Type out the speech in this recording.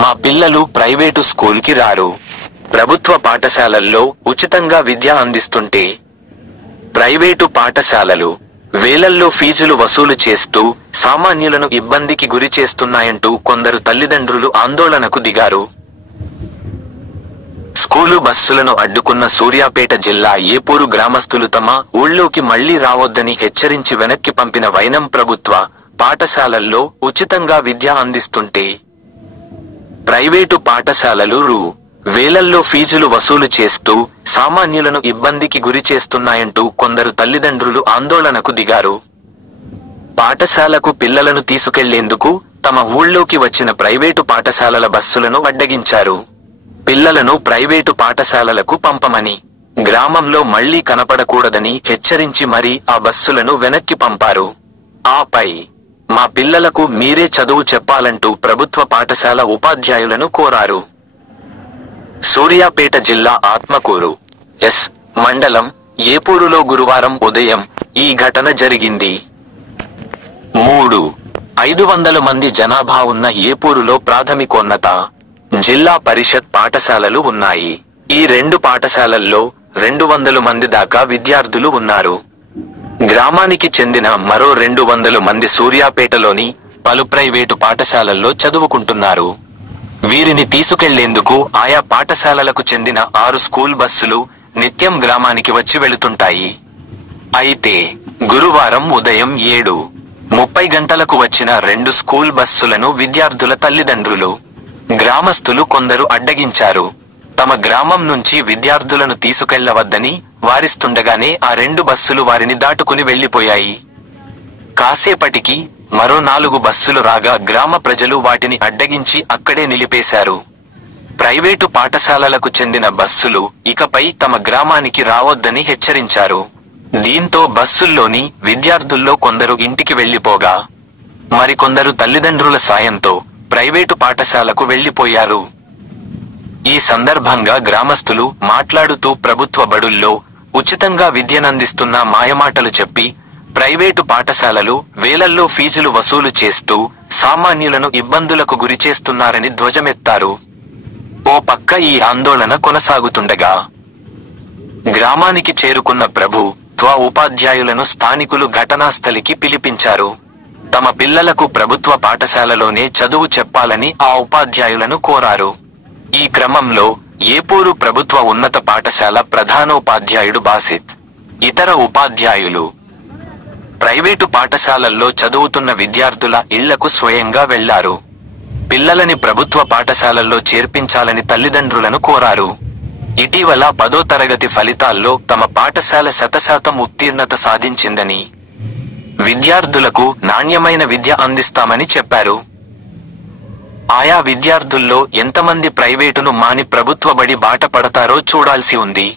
మా పిల్లలు ప్రైవేటు స్కూల్కి రారు. ప్రభుత్వ పాఠశాలల్లో ఉచితంగా విద్య అందిస్తుంటే ప్రైవేటు పాఠశాలలు వేలల్లో ఫీజులు వసూలు చేస్తూ సామాన్యులను ఇబ్బందికి గురి చేస్తున్నాయంటూ కొందరు తల్లిదండ్రులు ఆందోళనకు దిగారు. స్కూలు బస్సులను అడ్డుకున్న సూర్యాపేట జిల్లా ఏపూరు గ్రామస్తులు తమ ఊళ్ళోకి మళ్లీ రావొద్దని హెచ్చరించి వెనక్కి పంపిన వైనం ప్రభుత్వ పాఠశాలల్లో ఉచితంగా విద్య అందిస్తుంటే ప్రైవేటు పాఠశాలలు వేలల్లో ఫీజులు వసూలు చేస్తూ సామాన్యులను ఇబ్బందికి గురి చేస్తున్నాయంటూ కొందరు తల్లిదండ్రులు ఆందోళనకు దిగారు. పాఠశాలకు పిల్లలను తీసుకెళ్లేందుకు తమ ఊళ్ళోకి వచ్చిన ప్రైవేటు పాఠశాలల బస్సులను అడ్డగించారు. పిల్లలను ప్రైవేటు పాఠశాలలకు పంపమని, గ్రామంలో మళ్లీ కనపడకూడదని హెచ్చరించి మరీ ఆ బస్సులను వెనక్కి పంపారు. ఆపై మా పిల్లలకు మీరే చదువు చెప్పాలంటూ ప్రభుత్వ పాఠశాల ఉపాధ్యాయులను కోరారు. సూర్యాపేట జిల్లా ఆత్మకూరు ఎస్ మండలం ఏపూరులో గురువారం ఉదయం ఈ ఘటన జరిగింది. 500 మంది జనాభా ఉన్న ఏపూరులో ప్రాథమికోన్నత జిల్లా పరిషత్ పాఠశాలలు ఉన్నాయి. ఈ 2 పాఠశాలల్లో 200 మంది దాకా విద్యార్థులు ఉన్నారు. గ్రామానికి చెందిన మరో 200 మంది సూర్యాపేటలోని పలు ప్రైవేటు పాఠశాలల్లో చదువుకుంటున్నారు. వీరిని తీసుకెళ్లేందుకు ఆయా పాఠశాలలకు చెందిన 6 స్కూల్ బస్సులు నిత్యం గ్రామానికి వచ్చి వెళుతుంటాయి. అయితే గురువారం ఉదయం 7:30 గంటలకు వచ్చిన 2 స్కూల్ బస్సులను విద్యార్థుల తల్లిదండ్రులు, గ్రామస్తులు కొందరు అడ్డగించారు. తమ గ్రామం నుంచి విద్యార్థులను తీసుకెళ్లవద్దని వారిస్తుండగానే ఆ 2 బస్సులు వారిని దాటుకుని వెళ్లిపోయాయి. కాసేపటికి మరో 4 బస్సులు రాగా గ్రామ ప్రజలు వాటిని అడ్డగించి అక్కడే నిలిపేశారు. ప్రైవేటు పాఠశాలలకు చెందిన బస్సులు ఇకపై తమ గ్రామానికి రావొద్దని హెచ్చరించారు. దీంతో బస్సుల్లోని విద్యార్థుల్లో కొందరు ఇంటికి వెళ్లిపోగా మరికొందరు తల్లిదండ్రుల సాయంతో ప్రైవేటు పాఠశాలకు వెళ్లిపోయారు. ఈ సందర్భంగా గ్రామస్తులు మాట్లాడుతూ ప్రభుత్వ బడుల్లో ఉచితంగా విద్యనందిస్తున్న మాయమాటలు చెప్పి ప్రైవేటు పాఠశాలలు వేలల్లో ఫీజులు వసూలు చేస్తూ సామాన్యులను ఇబ్బందులకు గురిచేస్తున్నారని ధ్వజమెత్తారు. ఓ పక్క ఈ ఆందోళన కొనసాగుతుండగా గ్రామానికి చేరుకున్న ప్రభుత్వ ఉపాధ్యాయులను స్థానికులు ఘటనాస్థలికి పిలిపించారు. తమ పిల్లలకు ప్రభుత్వ పాఠశాలలోనే చదువు చెప్పాలని ఆ ఉపాధ్యాయులను కోరారు. ఈ క్రమంలో ఏపూరు ప్రభుత్వ ఉన్నత పాఠశాల ప్రధానోపాధ్యాయుడు బాసిత్, ఇతర ఉపాధ్యాయులు ప్రైవేటు పాఠశాలల్లో చదువుతున్న విద్యార్థుల ఇళ్లకు స్వయంగా వెళ్లారు. పిల్లలని ప్రభుత్వ పాఠశాలల్లో చేర్పించాలని తల్లిదండ్రులను కోరారు. ఇటీవల 10వ తరగతి ఫలితాల్లో తమ పాఠశాల 100% ఉత్తీర్ణత సాధించిందని, విద్యార్థులకు నాణ్యమైన విద్య అందిస్తామని చెప్పారు. ఆయా విద్యార్థుల్లో ఎంతమంది ప్రైవేటును మాని ప్రభుత్వ బడి బాట పడతారో చూడాల్సి ఉంది.